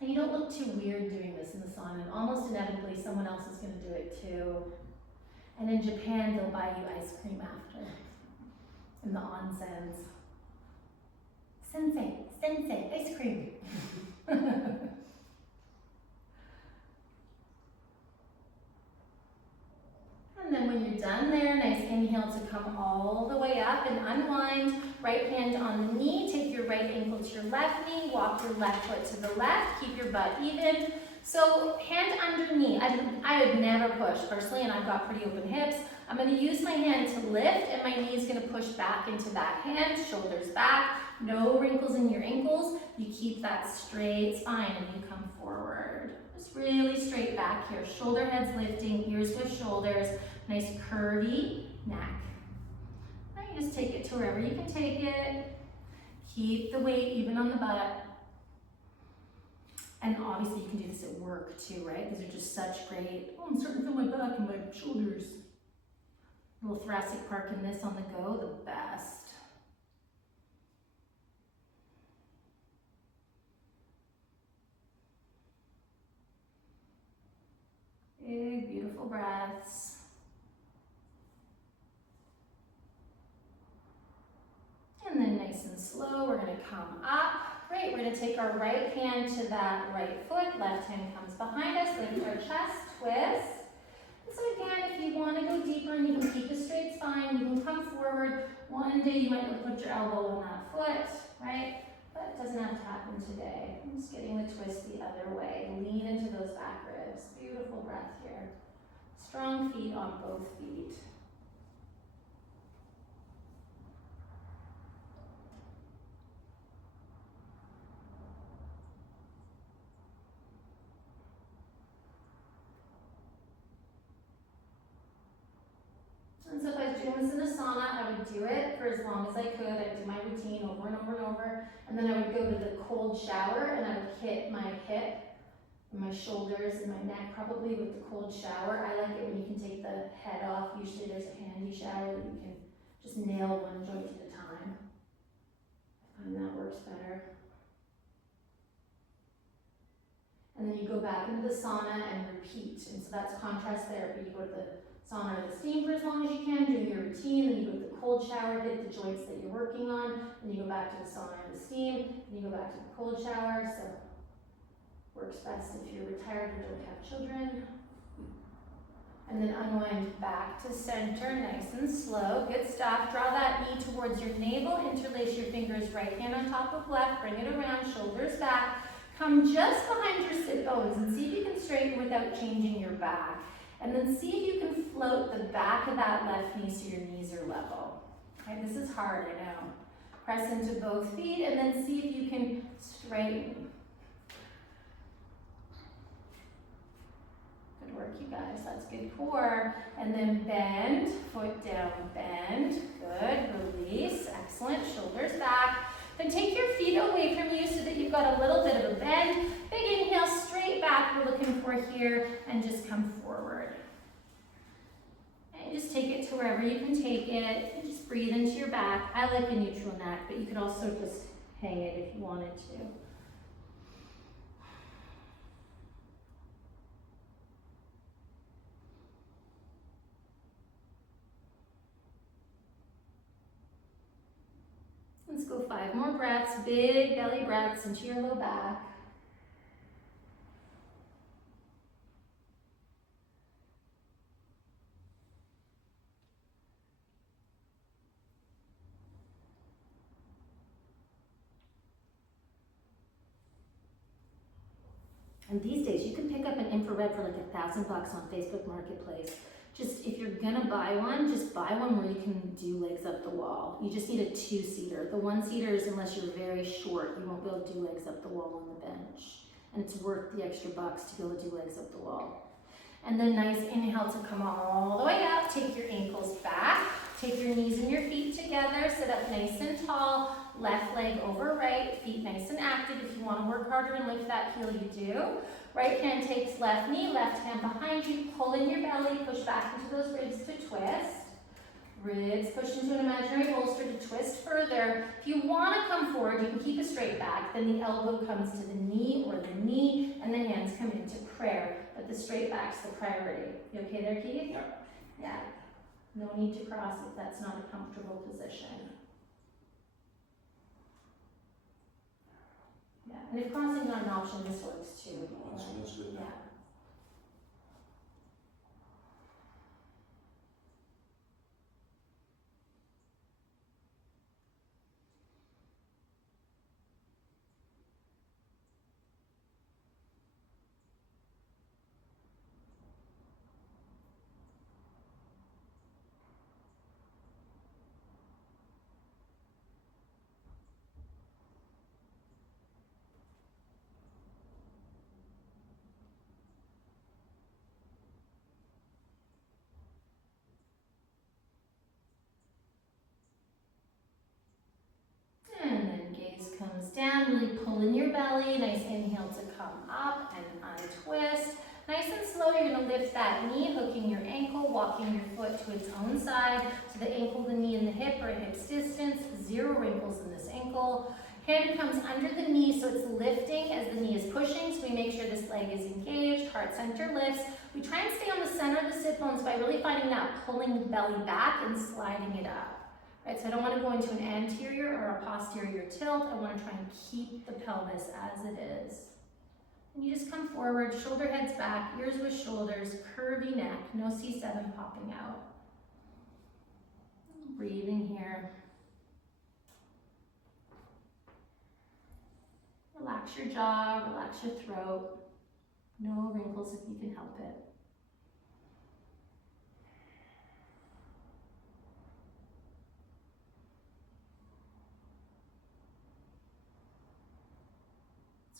And you don't look too weird doing this in the sauna, and almost inevitably someone else is going to do it too. And in Japan, they'll buy you ice cream after, in the onsens. Sensei, ice cream. And then when you're done there, nice inhale to come all the way up and unwind. Right hand on the knee, take your right ankle to your left knee, walk your left foot to the left, keep your butt even. So hand under knee, I would never push personally, and I've got pretty open hips. I'm gonna use my hand to lift, and my knee's gonna push back into that hand, shoulders back, no wrinkles in your ankles. You keep that straight spine and you come forward. Just really straight back here, shoulder heads lifting, ears with shoulders, nice curvy neck. Now you just take it to wherever you can take it. Keep the weight even on the butt. And obviously you can do this at work too, right? These are just such great, I'm starting to feel my back and my shoulders. Little thoracic park in this on the go, the best. Big, beautiful breaths. And then nice and slow, we're gonna come up. Great, we're gonna take our right hand to that right foot, left hand comes behind us, lift our chest, twist. And so again, if you wanna go deeper and you can keep a straight spine, you can come forward. One day you might put your elbow on that foot, right? But it doesn't have to happen today. I'm just getting the twist the other way. Lean into those back ribs. Beautiful breath here. Strong feet on both feet. And so if I was doing this in a sauna, I would do it for as long as I could. I'd do my routine over and over and over. And then I would go to the cold shower and I would hit my hip, and my shoulders, and my neck probably with the cold shower. I like it when you can take the head off. Usually there's a handy shower that you can just nail one joint at a time. I find that works better. And then you go back into the sauna and repeat. And so that's contrast therapy. You go to the sauna or the steam for as long as you can, doing your routine, then you go to the cold shower, hit the joints that you're working on, then you go back to the sauna or the steam, then you go back to the cold shower. So works best if you're retired or don't have children. And then unwind back to center, nice and slow. Good stuff. Draw that knee towards your navel, interlace your fingers, right hand on top of left, bring it around, shoulders back. Come just behind your sit bones and see if you can straighten without changing your back. And then see if you can float the back of that left knee so your knees are level. Okay, this is hard, I know. Press into both feet and then see if you can straighten. Good work, you guys. That's good core. And then bend, foot down, bend. Good, release. Excellent, shoulders back. Then take your feet away from you so that you've got a little bit of a bend. Big inhale, straight back we're looking for here, and just come forward. And just take it to wherever you can take it. And just breathe into your back. I like a neutral neck, but you could also just hang it if you wanted to. Let's go 5 more breaths, big belly breaths into your low back. And these days, you can pick up an infrared for like $1,000 on Facebook Marketplace. Just, if you're gonna buy one, just buy one where you can do legs up the wall. You just need a 2-seater. The 1-seaters, unless you're very short, you won't be able to do legs up the wall on the bench. And it's worth the extra bucks to be able to do legs up the wall. And then nice inhale to come all the way up. Take your ankles back. Take your knees and your feet together. Sit up nice and tall. Left leg over right. Feet nice and active. If you want to work harder and lift that heel, you do. Right hand takes left knee, left hand behind you. Pull in your belly. Push back into those ribs to twist. Ribs push into an imaginary bolster to twist further. If you want to come forward, you can keep a straight back. Then the elbow comes to the knee or the knee, and then hands come into prayer. But the straight back's the priority. You okay there, Keith? Yep. Yeah. No need to cross if that's not a comfortable position. Yeah, and if crossing not an option, this works too. That's good. Yeah. And then gaze comes down, really pull in your belly. Nice inhale to come up and untwist. Nice and slow, you're gonna lift that knee, hooking your ankle, walking your foot to its own side. So the ankle, the knee, and the hip are at hip's distance. 0 wrinkles in this ankle. Hand comes under the knee, so it's lifting as the knee is pushing. So we make sure this leg is engaged, heart center lifts. We try and stay on the center of the sit bones by really finding that pulling the belly back and sliding it up. Right, so I don't want to go into an anterior or a posterior tilt. I want to try and keep the pelvis as it is. And you just come forward, shoulder heads back, ears with shoulders, curvy neck, no C7 popping out. Breathing here. Relax your jaw, relax your throat. No wrinkles if you can help it.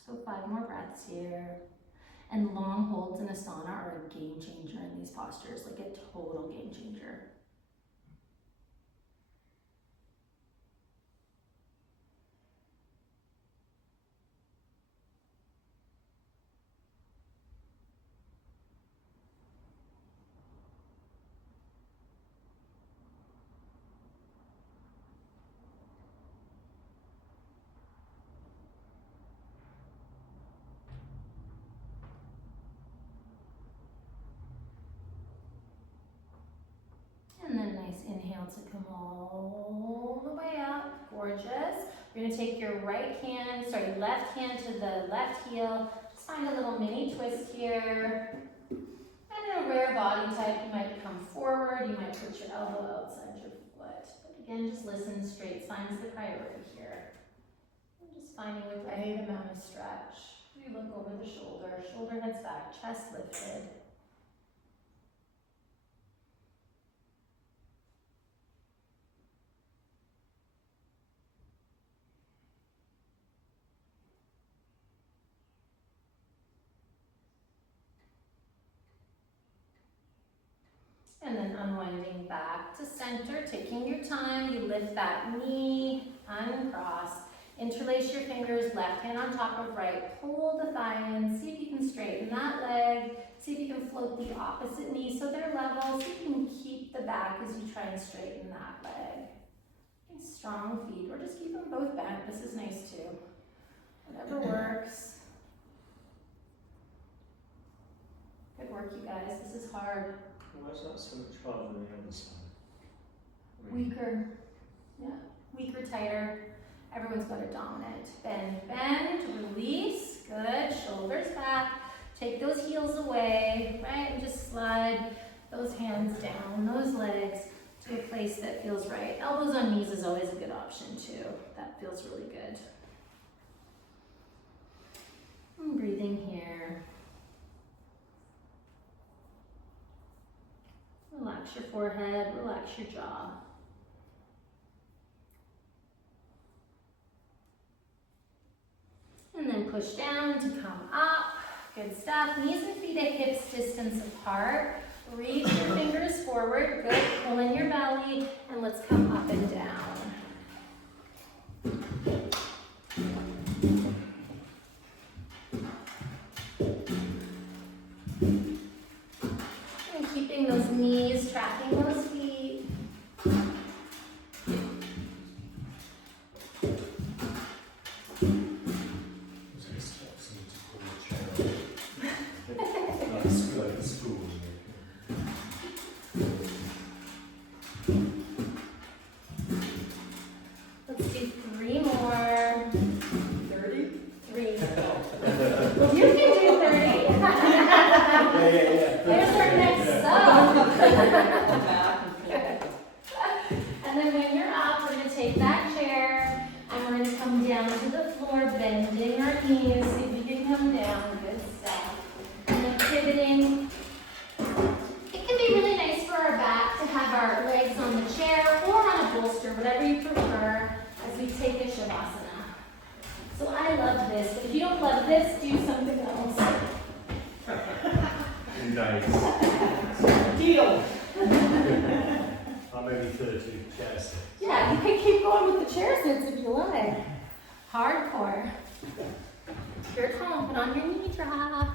Let's go 5 more breaths here. And long holds in a sauna are a game changer in these postures, like a total game changer. then nice inhale to come all the way up. Gorgeous. We're gonna take your left hand to the left heel. Just find a little mini twist here. And in a rare body type, you might come forward, you might put your elbow outside your foot. But again, just listen, straight spine's the priority here. And just finding the right amount of stretch. You look over the shoulder heads back, chest lifted. And then unwinding back to center, taking your time, you lift that knee, uncross, interlace your fingers, left hand on top of right, pull the thigh in, see if you can straighten that leg, see if you can float the opposite knee so they're level, see if you can keep the back as you try and straighten that leg. Nice strong feet, or just keep them both bent, this is nice too. Whatever works. Good work, you guys, this is hard. Why is that so much harder than the other side? Weaker, yeah, weaker, tighter. Everyone's got a dominant. Bend, release, good, shoulders back. Take those heels away, right, and just slide those hands down, those legs to a place that feels right. Elbows on knees is always a good option too. That feels really good. And breathing here. Relax your forehead, relax your jaw. And then push down to come up. Good stuff. Knees and feet at hips distance apart. Reach your fingers forward. Good. Pull in your belly. And let's come up and down. And keeping those knees, tracking those feet. Let's do 3 more. 30? 3. You can do 30. There's our next sub. And then when you're up, we're going to take that chair and we're going to come down to the floor, bending our knees. See if we can come down. Good stuff. And then pivoting. It can be really nice for our back to have our legs on the chair or on a bolster, whatever you prefer, as we take a shavasana. So I love this, but if you don't love this, do something else. Nice. Deal. Or maybe 30 chairs. Yeah, you can keep going with the chair sits if you like. Hardcore. You're at home, put on your knee trap.